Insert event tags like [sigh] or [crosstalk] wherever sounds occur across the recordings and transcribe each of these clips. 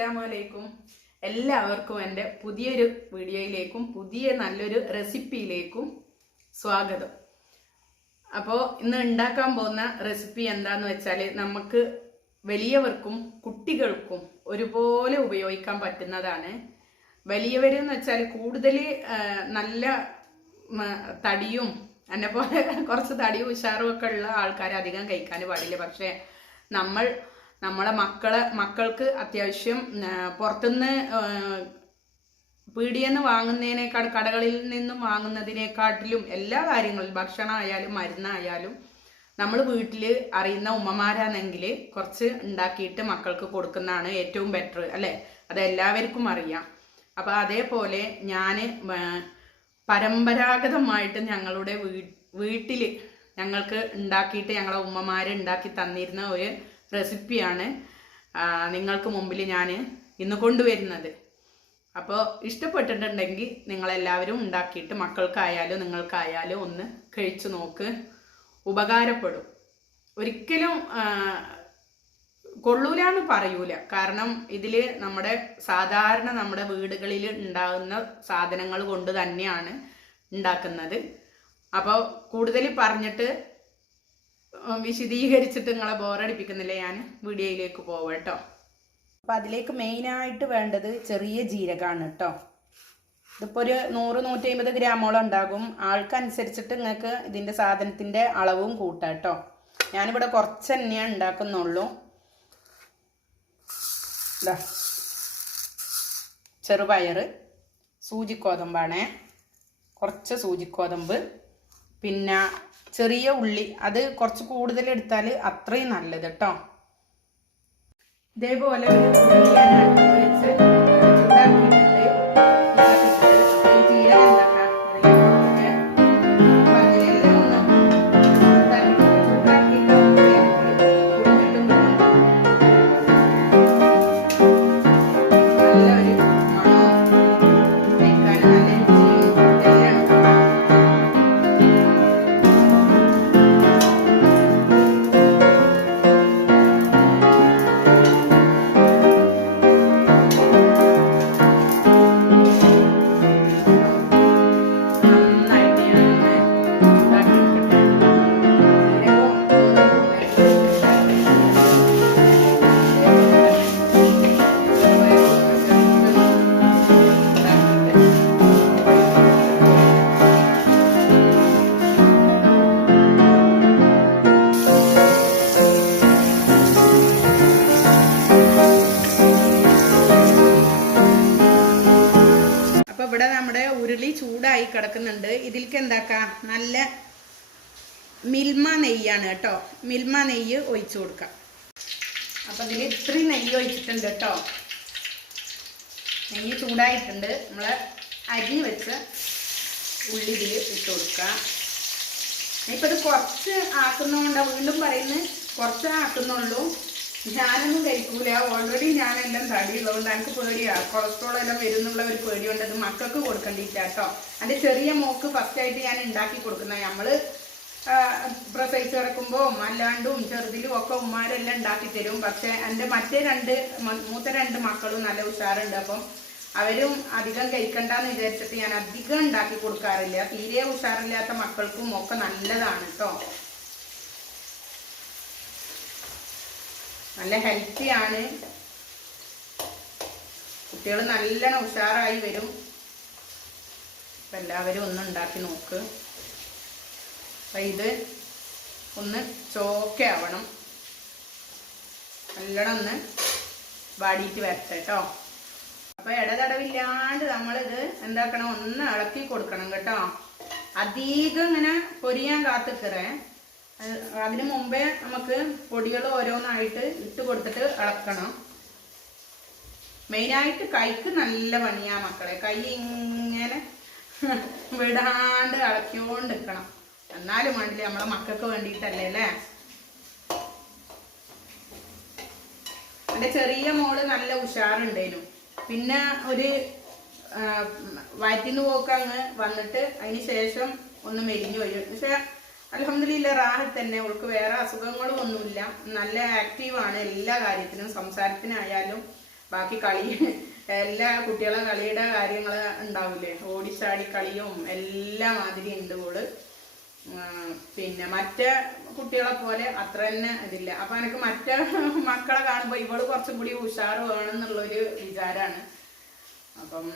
അസ്സലാമലൈക്കും. എല്ലാവർക്കും എന്റെ പുതിയൊരു വീഡിയോയിലേക്കും പുതിയ നല്ലൊരു റെസിപ്പിയിലേക്കും സ്വാഗതം. അപ്പോൾ ഇന്ന് ഉണ്ടാക്കാൻ പോകുന്ന റെസിപ്പി എന്താന്ന് വെച്ചാൽ നമുക്ക് വലിയവർക്കും കുട്ടികൾക്കും ഒരുപോലെ ഉപയോഗിക്കാൻ പറ്റുന്നതാണ്. വലിയവരെന്ന് വെച്ചാൽ കൂടുതൽ നല്ല തടിയും എന്നെ പോലെ കുറച്ച് തടിയും ഉഷാറും ഒക്കെ ഉള്ള ആൾക്കാർ അധികം കഴിക്കാൻ പാടില്ല. പക്ഷേ നമ്മൾ നമ്മളെ മക്കളെ മക്കൾക്ക് അത്യാവശ്യം പുറത്തുനിന്ന് പീടിയെന്ന് വാങ്ങുന്നതിനേക്കാൾ കടകളിൽ നിന്നും വാങ്ങുന്നതിനേക്കാട്ടിലും എല്ലാ കാര്യങ്ങളും ഭക്ഷണമായാലും മരുന്നായാലും നമ്മൾ വീട്ടിൽ അറിയുന്ന ഉമ്മമാരാണെങ്കിൽ കുറച്ച് ഉണ്ടാക്കിയിട്ട് മക്കൾക്ക് കൊടുക്കുന്നതാണ് ഏറ്റവും ബെറ്റർ അല്ലേ? അത് എല്ലാവർക്കും അറിയാം. അപ്പോൾ അതേപോലെ ഞാൻ പരമ്പരാഗതമായിട്ട് ഞങ്ങളുടെ വീട്ടിൽ ഞങ്ങൾക്ക് ഉണ്ടാക്കിയിട്ട് ഞങ്ങളെ ഉമ്മമാരെ ഉണ്ടാക്കി തന്നിരുന്ന ഒരു റെസിപ്പിയാണ് നിങ്ങൾക്ക് മുമ്പിൽ ഞാൻ ഇന്ന് കൊണ്ടുവരുന്നത്. അപ്പോൾ ഇഷ്ടപ്പെട്ടിട്ടുണ്ടെങ്കിൽ നിങ്ങളെല്ലാവരും ഉണ്ടാക്കിയിട്ട് മക്കൾക്കായാലും നിങ്ങൾക്കായാലും ഒന്ന് കഴിച്ചു നോക്ക്. ഉപകാരപ്പെടും. ഒരിക്കലും കൊള്ളൂലാന്ന് പറയൂല. കാരണം ഇതിൽ നമ്മുടെ സാധാരണ നമ്മുടെ വീടുകളിൽ ഉണ്ടാകുന്ന സാധനങ്ങൾ കൊണ്ട് തന്നെയാണ് ഉണ്ടാക്കുന്നത്. അപ്പോൾ കൂടുതൽ പറഞ്ഞിട്ട് വിശദീകരിച്ചിട്ട് നിങ്ങളെ ബോറടിപ്പിക്കുന്നില്ല ഞാൻ വീഡിയോയിലേക്ക് പോവാം കേട്ടോ അപ്പം അതിലേക്ക് മെയിനായിട്ട് വേണ്ടത് ചെറിയ ജീരകമാണ് കേട്ടോ ഇതിപ്പോൾ ഒരു നൂറ് നൂറ്റി അമ്പത് ഗ്രാമോളം ഉണ്ടാകും. ആൾക്കനുസരിച്ചിട്ട് നിങ്ങൾക്ക് ഇതിന്റെ സാധനത്തിന്റെ അളവും കൂട്ടാം കേട്ടോ ഞാനിവിടെ കുറച്ച് തന്നെയാണ് ഉണ്ടാക്കുന്നുള്ളൂ. ഇതാ ചെറുപയർ സൂചിക്കോതമ്പാണേ. കുറച്ച് സൂചിക്കോതമ്പ്. പിന്നെ ചെറിയ ഉള്ളി. അത് കുറച്ച് കൂടുതൽ എടുത്താൽ അത്രയും നല്ലത് കേട്ടോ. ഇതേപോലെ വെച്ച് ഇതിലേക്ക് നല്ല മിൽമ നെയ്യാണ് കേട്ടോ. മിൽമ നെയ്യ് ഒഴിച്ചു കൊടുക്കാം. അപ്പം ഇതിൽ ഇത്രയും നെയ്യ് ഒഴിച്ചിട്ടുണ്ട് കേട്ടോ. നെയ്യ് ചൂടായിട്ടുണ്ട്. നമ്മൾ അരിഞ്ഞ് വെച്ച് ഉള്ളി ഇതിൽ ഇട്ട് കൊടുക്കാം. ഇപ്പം ഇത് കുറച്ച് ആക്കുന്നതുകൊണ്ടാണ് വീണ്ടും പറയുന്നത്. കുറച്ച് ആക്കുന്നുള്ളൂ. ഞാനൊന്നും കഴിക്കൂല. ഓൾറെഡി ഞാനെല്ലാം തടിയുള്ളതുകൊണ്ട് എനിക്ക് പേടിയാ. കൊളസ്ട്രോൾ എല്ലാം വരുന്നുള്ള ഒരു പേടിയുണ്ട്. അത് മക്കൾക്ക് കൊടുക്കണ്ടില്ല കേട്ടോ എന്റെ ചെറിയ മോക്ക് ഫസ്റ്റ് ആയിട്ട് ഞാൻ ഉണ്ടാക്കി കൊടുക്കുന്ന. നമ്മൾ ആ, പ്രസവിച്ച് കിടക്കുമ്പോൾ അല്ലാണ്ടും ചെറുതിലും ഒക്കെ ഉമ്മാരെല്ലാം ഉണ്ടാക്കി തരും. പക്ഷെ എന്റെ മറ്റേ രണ്ട് മൂത്ത രണ്ട് മക്കളും നല്ല ഉഷാറുണ്ട്. അപ്പം അവരും അധികം കഴിക്കണ്ടെന്ന് വിചാരിച്ചിട്ട് ഞാൻ അധികം ഉണ്ടാക്കി കൊടുക്കാറില്ല. തീരെ ഉഷാറില്ലാത്ത മക്കൾക്കും ഒക്കെ നല്ലതാണ് കേട്ടോ നല്ല ഹെൽത്തി ആണ്. കുട്ടികൾ നല്ലോണം ഉഷാറായി വരും. അപ്പം എല്ലാവരും ഒന്ന് ഉണ്ടാക്കി നോക്ക്. അപ്പം ഇത് ഒന്ന് ചോക്കയാവണം നല്ലോണം ഒന്ന് വാടിയിട്ട് വരട്ടെ കേട്ടോ. അപ്പം ഇടതടവില്ലാണ്ട് നമ്മളിത് എന്താക്കണം? ഒന്ന് ഇളക്കി കൊടുക്കണം കേട്ടോ. അധികം ഇങ്ങനെ പൊരിയാൻ കാത്തിക്കറേ. അതിന് മുമ്പേ നമുക്ക് പൊടികൾ ഓരോന്നായിട്ട് ഇട്ട് കൊടുത്തിട്ട് ഇളക്കണം. മെയിനായിട്ട് കൈക്ക് നല്ല പണിയാ മക്കളെ. കൈ ഇങ്ങനെ [laughs] വിടാണ്ട് ഇളക്കിയോണ്ട് നിൽക്കണം എന്നാലും വേണ്ടില്ല നമ്മളെ മക്കൾക്ക് വേണ്ടിയിട്ടല്ലേ അല്ലേ? എന്റെ ചെറിയ മോൾ നല്ല ഉഷാറുണ്ടേനു. പിന്നെ ഒരു വയറ്റിന്ന് പോക്കങ്ങ് വന്നിട്ട് അതിന് ശേഷം ഒന്ന് മെലിഞ്ഞു വരും പക്ഷെ അലഹമില്ല റാഹത്ത് തന്നെ. അവൾക്ക് വേറെ അസുഖങ്ങളും ഒന്നുമില്ല. നല്ല ആക്റ്റീവാണ് എല്ലാ കാര്യത്തിനും സംസാരത്തിനായാലും ബാക്കി കളി എല്ലാ കുട്ടികളെ കളിയുടെ കാര്യങ്ങൾ ഉണ്ടാവില്ലേ? ഓടിച്ചാടി കളിയും എല്ലാ മാതിരി ഉണ്ട് ഓൾ പിന്നെ മറ്റേ കുട്ടികളെ പോലെ അത്ര തന്നെ ഇതില്ല. അപ്പൊ എനിക്ക് മറ്റേ മക്കളെ കാണുമ്പോ ഇവൾ കുറച്ചും കൂടി ഉഷാറ് വേണമെന്നുള്ളൊരു വിചാരാണ്. അപ്പം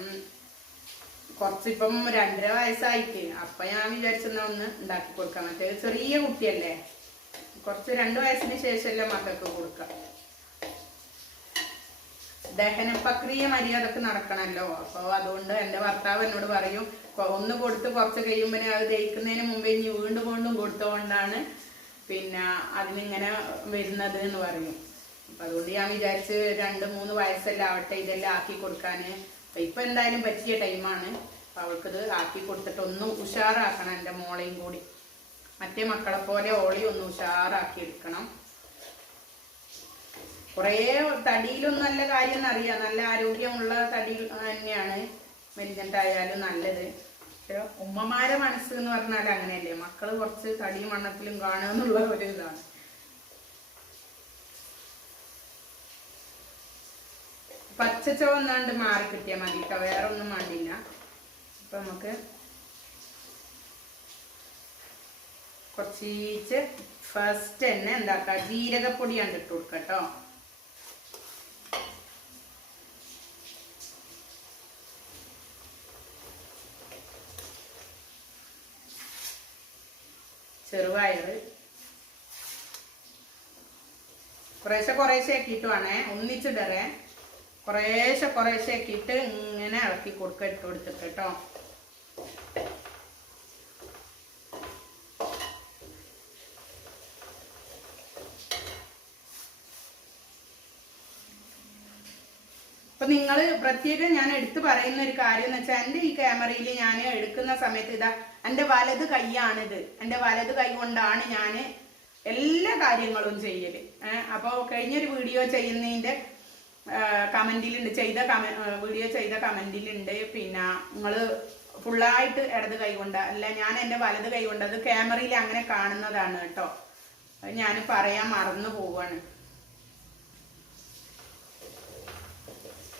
കുറച്ചിപ്പം രണ്ടര വയസ്സായിട്ട്. അപ്പൊ ഞാൻ വിചാരിച്ചെന്നാ ഒന്ന് ഉണ്ടാക്കി കൊടുക്കാം. മറ്റേ ചെറിയ കുട്ടിയല്ലേ? കുറച്ച് രണ്ട് വയസ്സിന് ശേഷമല്ലേ മക്കൾക്ക് കൊടുക്കാം. ദഹന പ്രക്രിയ മര്യാദയ്ക്ക് നടക്കണല്ലോ. അപ്പോൾ അതുകൊണ്ട് എന്റെ ഭർത്താവ് എന്നോട് പറയും ഒന്ന് കൊടുത്ത് കുറച്ച് കഴിയുമ്പോൾ അത് ദഹിക്കുന്നതിന് മുമ്പേ ഇനി വീണ്ടും വീണ്ടും കൊടുത്തുകൊണ്ടാണ് പിന്നെ അതിനിങ്ങനെ വരുന്നത് എന്ന് പറയും. അപ്പൊ അതുകൊണ്ട് ഞാൻ വിചാരിച്ച് രണ്ട് മൂന്ന് വയസ്സെല്ലാം ആവട്ടെ ഇതെല്ലാം ആക്കി കൊടുക്കാന്. അപ്പൊ ഇപ്പൊ എന്തായാലും പറ്റിയ ടൈമാണ് അപ്പൊ അവൾക്കത് ആക്കി കൊടുത്തിട്ട് ഒന്ന് ഉഷാറാക്കണം എന്റെ മോളെയും കൂടി. മറ്റേ മക്കളെ പോലെ ഓളി ഒന്ന് ഉഷാറാക്കി എടുക്കണം. കുറേ തടിയിലും നല്ല കാര്യം എന്നറിയാം നല്ല ആരോഗ്യമുള്ള തടി തന്നെയാണ് മെലിഞ്ഞിട്ടായാലും നല്ലത്. പക്ഷെ ഉമ്മമാരെ മനസ്സ് എന്ന് പറഞ്ഞാൽ അങ്ങനെയല്ലേ? മക്കൾ കുറച്ച് തടിയും മണ്ണത്തിലും കാണുക എന്നുള്ള ഒരു ഇതാണ്. പച്ചച്ചോന്നാണ്ട് മാറി കിട്ടിയാൽ മതി കേട്ടോ വേറെ ഒന്നും വേണ്ടില്ല അപ്പൊ നമുക്ക് കുറച്ചീച്ച് ഫസ്റ്റ് തന്നെ എന്താക്കാം? ജീരകപ്പൊടിയാണ് ഇട്ട് കൊടുക്കട്ടോ കേട്ടോ കുറേശ്ശെ കുറേശ്ശെ ആക്കിയിട്ട് വേണേ. ഒന്നിച്ചിടറേ കുറേശ്ശെ കുറേശ്ശെ ആക്കിയിട്ട് ഇങ്ങനെ ഇളക്കി കൊടുക്ക ഇട്ട് കൊടുത്തിട്ട് കേട്ടോ അപ്പൊ നിങ്ങൾ പ്രത്യേകം ഞാൻ എടുത്തു പറയുന്ന ഒരു കാര്യം എന്ന് വെച്ചാൽ എന്റെ ഈ ക്യാമറയിൽ ഞാൻ എടുക്കുന്ന സമയത്ത് ഇതാ എന്റെ വലത് കൈയാണിത്. എന്റെ വലത് കൈ കൊണ്ടാണ് ഞാൻ എല്ലാ കാര്യങ്ങളും ചെയ്യൽ. ഏഹ് അപ്പോൾ കഴിഞ്ഞൊരു വീഡിയോ ചെയ്യുന്നതിന്റെ കമന്റിലുണ്ട്. ചെയ്ത കമ വീഡിയോ ചെയ്ത കമന്റിലുണ്ട്. പിന്നെ നിങ്ങൾ ഫുള്ളായിട്ട് ഇടത് കൈ കൊണ്ട് അല്ല ഞാൻ എന്റെ വലത് കൈ കൊണ്ട് അത് ക്യാമറയിൽ അങ്ങനെ കാണുന്നതാണ് കേട്ടോ. ഞാൻ പറയാൻ മറന്നു പോവാണ്.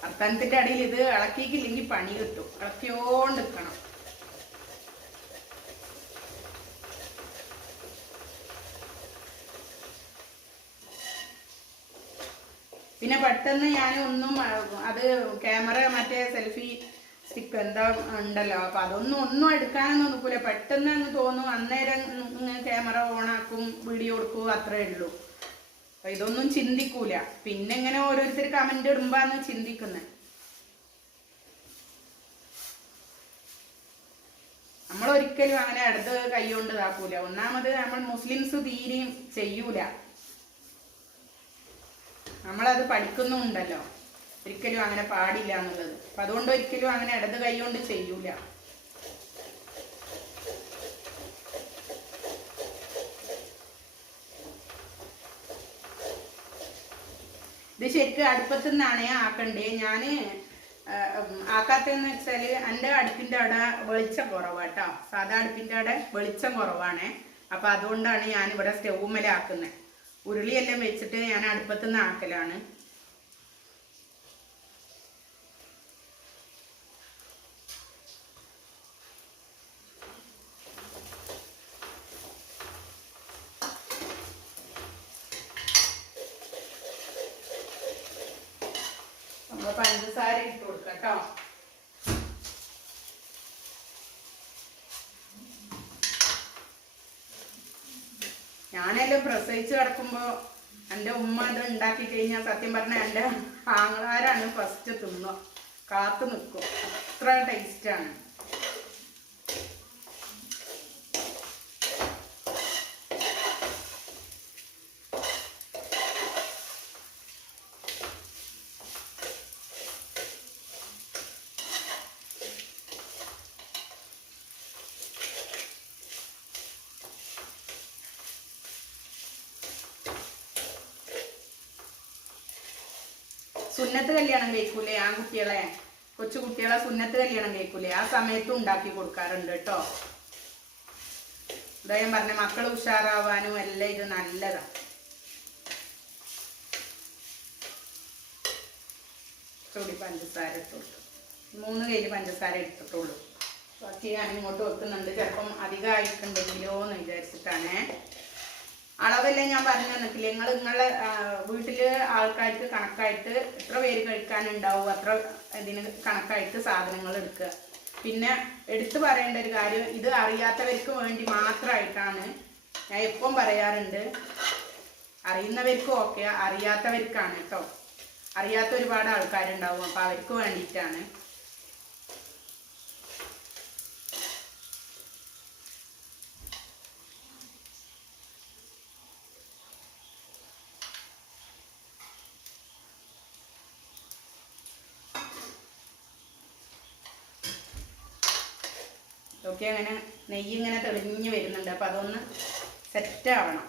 അർത്ഥത്തിന്റെ അടിയിൽ ഇത് ഇളക്കിയില്ലെങ്കിൽ പണി കിട്ടും. ഇളക്കിയോണ്ട് പിന്നെ പെട്ടെന്ന് ഞാൻ ഒന്നും അത് ക്യാമറ മറ്റേ സെൽഫി സ്റ്റിക്ക് എന്താ ഉണ്ടല്ലോ അപ്പൊ അതൊന്നും ഒന്നും എടുക്കാനൊന്നും നോക്കൂല പെട്ടെന്ന് അങ്ങ് തോന്നും അന്നേരം ക്യാമറ ഓണാക്കും വീഡിയോ എടുക്കും അത്രേ ഉള്ളൂ. അപ്പൊ ഇതൊന്നും ചിന്തിക്കൂല. പിന്നെ ഇങ്ങനെ ഓരോരുത്തർ കമന്റ് ഇടുമ്പോന്ന് ചിന്തിക്കുന്നത് നമ്മൾ ഒരിക്കലും അങ്ങനെ അടുത്ത് കൈകൊണ്ട് ഇതാക്കൂല. ഒന്നാമത് നമ്മൾ മുസ്ലിംസ് തീരെയും ചെയ്യൂല. നമ്മളത് പഠിക്കുന്നുണ്ടല്ലോ ഒരിക്കലും അങ്ങനെ പാടില്ല എന്നുള്ളത്. അപ്പൊ അതുകൊണ്ട് ഒരിക്കലും അങ്ങനെ ഇടത് കൈ കൊണ്ട് ചെയ്യൂല. ഇത് ശരിക്കും അടുപ്പത്തു നിന്നാണ് ആക്കണ്ടേ ഉം, ആക്കാത്തതെന്ന് വെച്ചാൽ എന്റെ അടുപ്പിന്റെ അവിടെ വെളിച്ചം കുറവാട്ടോ. സാധാ അടുപ്പിന്റെ അവിടെ വെളിച്ചം കുറവാണേ. അപ്പൊ അതുകൊണ്ടാണ് ഞാൻ ഇവിടെ സ്റ്റൗമ്മേലെ ആക്കുന്നത് ഉരുളിയെല്ലാം വെച്ചിട്ട് ഞാൻ അടുപ്പത്ത് നിന്ന് ആക്കലാണ്. നമ്മൾ പഞ്ചസാര ഇട്ട് കൊടുക്കാം കേട്ടോ. ഞാനെല്ലാം പ്രസവിച്ച് കിടക്കുമ്പോ എന്റെ ഉമ്മ ഇത് ഉണ്ടാക്കി കഴിഞ്ഞാൽ സത്യം പറഞ്ഞാൽ എന്റെ ആങ്ങളാരാണ് ഫസ്റ്റ് തിന്നുക കാത്തു നിൽക്കും. അത്ര ടേസ്റ്റാണ് സുന്നത്ത് കല്യാണം കഴിക്കൂലേ കുട്ടികളെ കൊച്ചു കുട്ടികളെ സുന്നത്ത് കല്യാണം കഴിക്കൂലേ? ആ സമയത്തും ഉണ്ടാക്കി കൊടുക്കാറുണ്ട് കേട്ടോ. ഇതാ പറഞ്ഞ മക്കൾ ഉഷാറാവാനും എല്ലാം ഇത് നല്ലതാണ് ചൂടി പഞ്ചസാര ഇട്ടു മൂന്ന് കയ്യിൽ പഞ്ചസാര എടുത്തിട്ടുള്ളൂ. ബാക്കി ഞാൻ ഇങ്ങോട്ട് വെക്കുന്നുണ്ട് ചിലപ്പം അധികം ആയിട്ടുണ്ടെങ്കിലോ എന്ന് വിചാരിച്ചിട്ടാണ്. അളവെല്ലാം ഞാൻ പറഞ്ഞു തന്നിട്ടില്ല? നിങ്ങൾ നിങ്ങളെ വീട്ടിൽ ആൾക്കാർക്ക് കണക്കായിട്ട് എത്ര പേര് കഴിക്കാനുണ്ടാവും? അത്ര ഇതിന് കണക്കായിട്ട് സാധനങ്ങൾ എടുക്കുക. പിന്നെ എടുത്തു പറയേണ്ട ഒരു കാര്യം ഇത് അറിയാത്തവർക്ക് വേണ്ടി മാത്രമായിട്ടാണ് ഞാൻ എപ്പം പറയാറുണ്ട്. അറിയുന്നവർക്ക് ഓക്കെ അറിയാത്തവർക്കാണ് കേട്ടോ അറിയാത്ത ഒരുപാട് ആൾക്കാരുണ്ടാവും അപ്പോൾ അവർക്ക് വേണ്ടിയിട്ടാണ്. ഇതൊക്കെ അങ്ങനെ നെയ്യ് ഇങ്ങനെ തെളിഞ്ഞ് വരുന്നുണ്ട്. അപ്പോൾ അതൊന്ന് സെറ്റ് ആവണം.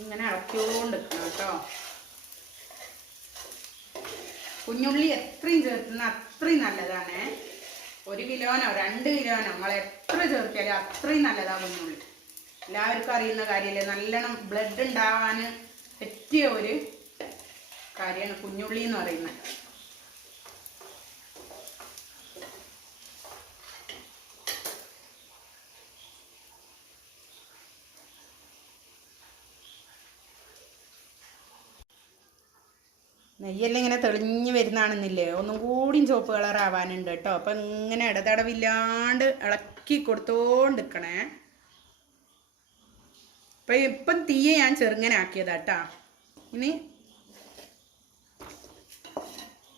ഇങ്ങനെ ഇളക്കിയോണ്ട് നിൽക്കണം കേട്ടോ. കുഞ്ഞുള്ളി എത്രയും ചേർക്കുന്ന അത്രയും നല്ലതാണ്. ഒരു കിലോനോ രണ്ട് കിലോനോ നമ്മൾ എത്ര ചേർത്തിയാലും അത്രയും നല്ലതാണ് കുഞ്ഞുള്ളി. എല്ലാവർക്കും അറിയുന്ന കാര്യമല്ലേ? നല്ലോണം ബ്ലഡ് ഉണ്ടാവാൻ പറ്റിയ ഒരു കാര്യമാണ് കുഞ്ഞുള്ളി എന്ന് പറയുന്നത്. നെയ്യെല്ലാം ഇങ്ങനെ തെളിഞ്ഞ് വരുന്നതാണെന്നില്ലേ ഒന്നും കൂടിയും ചുവപ്പ് കളർ ആവാനുണ്ട് കേട്ടോ. അപ്പം ഇങ്ങനെ ഇടതടവില്ലാണ്ട് ഇളക്കി കൊടുത്തോണ്ടിരിക്കണേ. അപ്പം ഇപ്പം തീയെ ഞാൻ ചെറുങ്ങനെ ആക്കിയതാട്ടാ ഇനി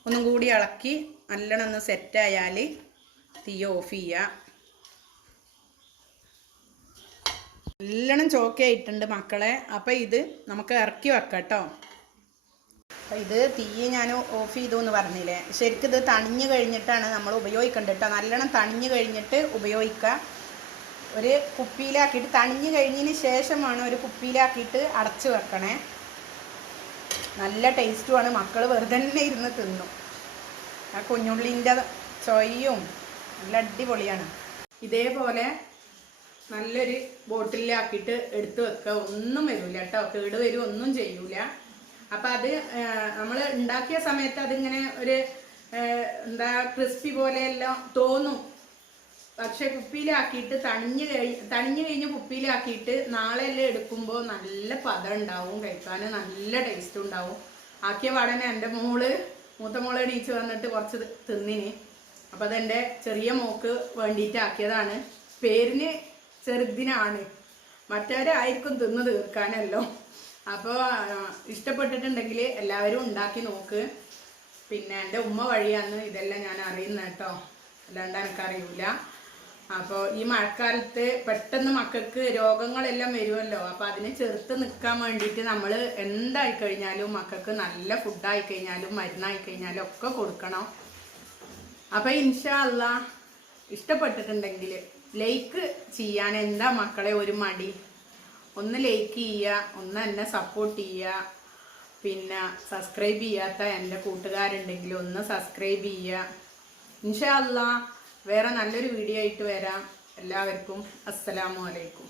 ഒന്നും കൂടി ഇളക്കി നല്ലോണം ഒന്ന് സെറ്റായാൽ തീ ഓഫ് ചെയ്യുക നല്ലോണം ചോക്കയായിട്ടുണ്ട് മക്കളെ. അപ്പം ഇത് നമുക്ക് ഇറക്കി വെക്കാം കേട്ടോ അപ്പം ഇത് തീ ഞാൻ ഓഫ് ചെയ്തു എന്ന് പറഞ്ഞില്ലേ. ശരിക്കും ഇത് തണിഞ്ഞു കഴിഞ്ഞിട്ടാണ് നമ്മൾ ഉപയോഗിക്കേണ്ടത് കേട്ടോ. നല്ലോണം തണിഞ്ഞു കഴിഞ്ഞിട്ട് ഉപയോഗിക്കുക. ഒരു കുപ്പിയിലാക്കിയിട്ട് തണിഞ്ഞു കഴിഞ്ഞതിന് ശേഷമാണ് ഒരു കുപ്പിയിലാക്കിയിട്ട് അടച്ചു വെക്കണേ. നല്ല ടേസ്റ്റുമാണ് മക്കൾ വെറുതെ തന്നെ ഇരുന്ന് തിന്നും. ആ കുഞ്ഞുള്ളിന്റെ ചൊയ്യും നല്ല അടിപൊളിയാണ്. ഇതേപോലെ നല്ലൊരു ബോട്ടിലാക്കിയിട്ട് എടുത്ത് വെക്കുക. ഒന്നും വരില്ല കേട്ടോ. കേട് വരും ഒന്നും ചെയ്യൂല. അപ്പം അത് നമ്മൾ ഉണ്ടാക്കിയ സമയത്ത് അതിങ്ങനെ ഒരു എന്താ ക്രിസ്പി പോലെയെല്ലാം തോന്നും. പക്ഷെ കുപ്പിയിലാക്കിയിട്ട് തണിഞ്ഞ് കഴി തണിഞ്ഞ് കഴിഞ്ഞ് കുപ്പിയിലാക്കിയിട്ട് നാളെ എല്ലാം എടുക്കുമ്പോൾ നല്ല പദം ഉണ്ടാവും കഴിക്കാൻ നല്ല ടേസ്റ്റ് ഉണ്ടാവും. ആക്കിയ പാടനെ എന്റെ മോൾ മൂത്ത മോൾ എണീച്ച് വന്നിട്ട് കുറച്ച് തിന്നിന്. അപ്പം അതെന്റെ ചെറിയ മോക്ക് വേണ്ടിയിട്ട് ആക്കിയതാണ്. പേരിന് ചെറുതിനാണ്. മറ്റവരായിരിക്കും തിന്ന് തീർക്കാനല്ലോ. അപ്പോൾ ഇഷ്ടപ്പെട്ടിട്ടുണ്ടെങ്കിൽ എല്ലാവരും ഉണ്ടാക്കി നോക്ക്. പിന്നെ എന്റെ ഉമ്മ വഴിയാണ് ഇതെല്ലാം ഞാൻ അറിയുന്നത് കേട്ടോ. അല്ലാണ്ട് എനിക്കറിയില്ല അപ്പോൾ ഈ മഴക്കാലത്ത് പെട്ടെന്ന് മക്കൾക്ക് രോഗങ്ങളെല്ലാം വരുമല്ലോ. അപ്പോൾ അതിനെ ചെറുത്ത് നിൽക്കാൻ വേണ്ടിയിട്ട് നമ്മൾ എന്തായി കഴിഞ്ഞാലും മക്കൾക്ക് നല്ല ഫുഡായി കഴിഞ്ഞാലും മരുന്നായി കഴിഞ്ഞാലും ഒക്കെ കൊടുക്കണം. അപ്പോൾ ഇൻഷാ അല്ലാ ഇഷ്ടപ്പെട്ടിട്ടുണ്ടെങ്കിൽ ലൈക്ക് ചെയ്യാൻ എന്താ മക്കളെ ഒരു മടി? ഒന്ന് ലൈക്ക് ചെയ്യുക ഒന്ന് എന്നെ സപ്പോർട്ട് ചെയ്യുക. പിന്നെ സബ്സ്ക്രൈബ് ചെയ്യാത്ത എന്റെ കൂട്ടുകാരുണ്ടെങ്കിൽ ഒന്ന് സബ്സ്ക്രൈബ് ചെയ്യുക. ഇൻഷാ അല്ല വേറെ നല്ലൊരു വീഡിയോ ആയിട്ട് വരാം. എല്ലാവർക്കും അസ്സലാമു അലൈക്കും.